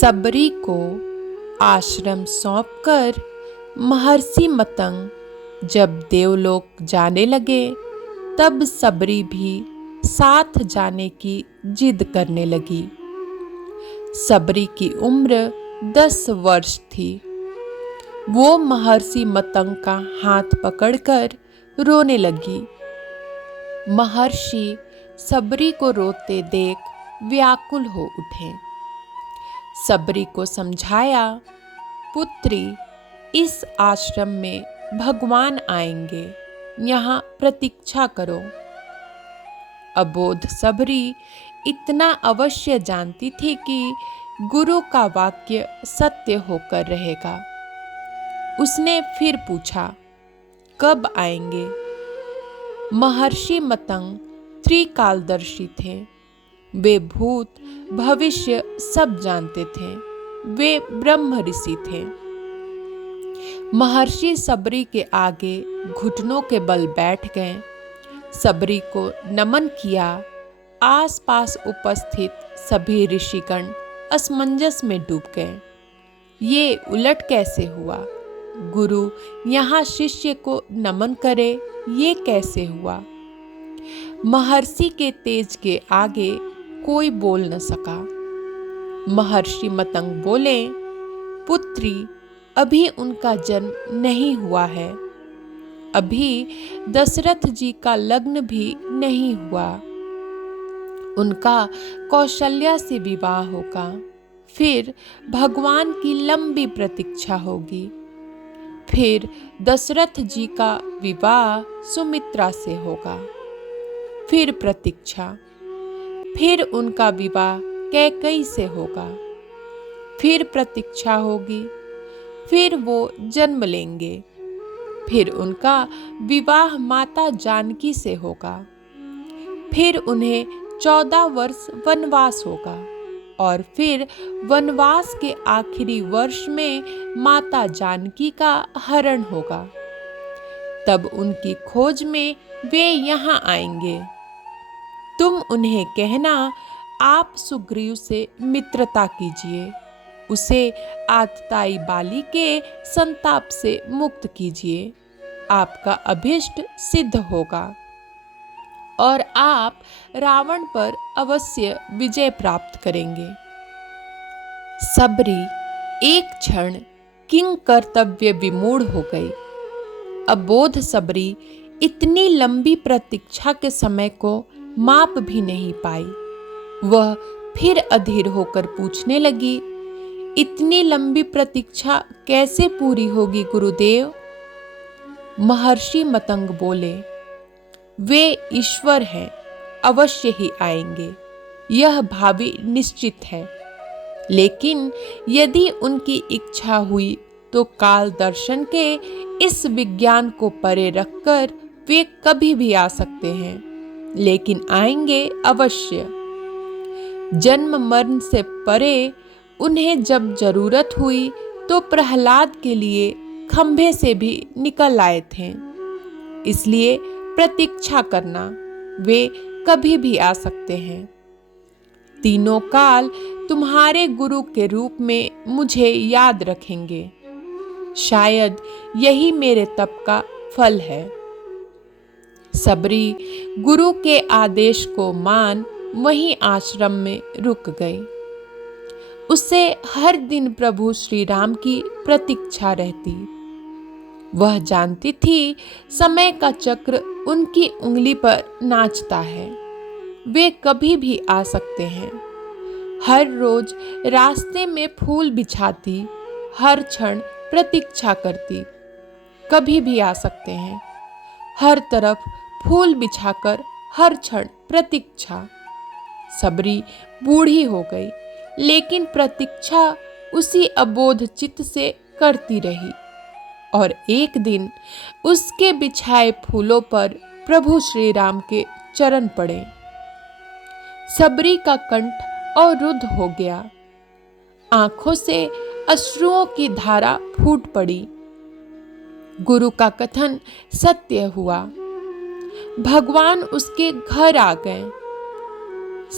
सबरी को आश्रम सौंपकर महर्षि मतंग जब देवलोक जाने लगे, तब सबरी भी साथ जाने की जिद करने लगी। सबरी की उम्र 10 वर्ष थी। वो महर्षि मतंग का हाथ पकड़कर रोने लगी। महर्षि सबरी को रोते देख व्याकुल हो उठे। सबरी को समझाया, पुत्री, इस आश्रम में भगवान आएंगे, यहाँ प्रतीक्षा करो। अबोध सबरी इतना अवश्य जानती थी कि गुरु का वाक्य सत्य होकर रहेगा। उसने फिर पूछा, कब आएंगे? महर्षि मतंग त्रिकालदर्शी थे। वे भूत भविष्य सब जानते थे। वे ब्रह्म ऋषि थे। महर्षि सबरी के आगे घुटनों के बल बैठ गए। सबरी को नमन किया। आसपास उपस्थित सभी ऋषिगण असमंजस में डूब गए। ये उलट कैसे हुआ? गुरु यहाँ शिष्य को नमन करे, ये कैसे हुआ? महर्षि के तेज के आगे कोई बोल न सका। महर्षि मतंग बोले, पुत्री, अभी उनका जन्म नहीं हुआ है। अभी दशरथ जी का लग्न भी नहीं हुआ। उनका कौशल्या से विवाह होगा। फिर भगवान की लंबी प्रतीक्षा होगी। फिर दशरथ जी का विवाह सुमित्रा से होगा। फिर प्रतीक्षा। फिर उनका विवाह कैकेयी से होगा। फिर प्रतीक्षा होगी। फिर वो जन्म लेंगे। फिर उनका विवाह माता जानकी से होगा। फिर उन्हें 14 वर्ष वनवास होगा। और फिर वनवास के आखिरी वर्ष में माता जानकी का हरण होगा। तब उनकी खोज में वे यहाँ आएंगे। तुम उन्हें कहना, आप सुग्रीव से मित्रता कीजिए। उसे आतताई बाली के संताप से मुक्त कीजिए। आपका अभीष्ट सिद्ध होगा और आप रावण पर अवश्य विजय प्राप्त करेंगे। सबरी एक क्षण किंग कर्तव्य विमूढ़ हो गई। अबोध सबरी इतनी लंबी प्रतीक्षा के समय को माप भी नहीं पाई। वह फिर अधीर होकर पूछने लगी, इतनी लंबी प्रतीक्षा कैसे पूरी होगी गुरुदेव? महर्षि मतंग बोले, वे ईश्वर हैं, अवश्य ही आएंगे। यह भावी निश्चित है। लेकिन यदि उनकी इच्छा हुई तो काल दर्शन के इस विज्ञान को परे रखकर वे कभी भी आ सकते हैं। लेकिन आएंगे अवश्य। जन्म मरण से परे उन्हें जब जरूरत हुई तो प्रहलाद के लिए खंभे से भी निकल आए थे। इसलिए प्रतीक्षा करना, वे कभी भी आ सकते हैं। तीनों काल तुम्हारे गुरु के रूप में मुझे याद रखेंगे। शायद यही मेरे तप का फल है। सबरी गुरु के आदेश को मान वहीं आश्रम में रुक गई। उसे हर दिन प्रभु श्री राम की प्रतीक्षा रहती। वह जानती थी समय का चक्र उनकी उंगली पर नाचता है। वे कभी भी आ सकते हैं। हर रोज रास्ते में फूल बिछाती, हर क्षण प्रतीक्षा करती। कभी भी आ सकते हैं। हर तरफ फूल बिछाकर हर क्षण प्रतीक्षा। सबरी बूढ़ी हो गई, लेकिन प्रतीक्षा उसी अबोध चित्त से करती रही। और एक दिन उसके बिछाए फूलों पर प्रभु श्री राम के चरण पड़े। सबरी का कंठ अवरुद्ध हो गया। आंखों से अश्रुओं की धारा फूट पड़ी। गुरु का कथन सत्य हुआ। भगवान उसके घर आ गए।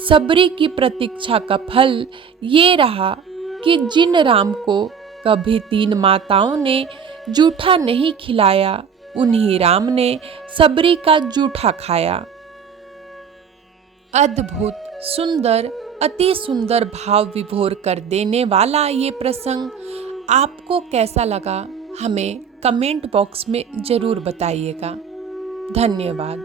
सबरी की प्रतीक्षा का फल ये रहा कि जिन राम को कभी 3 माताओं ने जूठा नहीं खिलाया, उन्हीं राम ने सबरी का जूठा खाया। अद्भुत, सुंदर, अति सुंदर भाव विभोर कर देने वाला ये प्रसंग आपको कैसा लगा, हमें कमेंट बॉक्स में जरूर बताइएगा। धन्यवाद।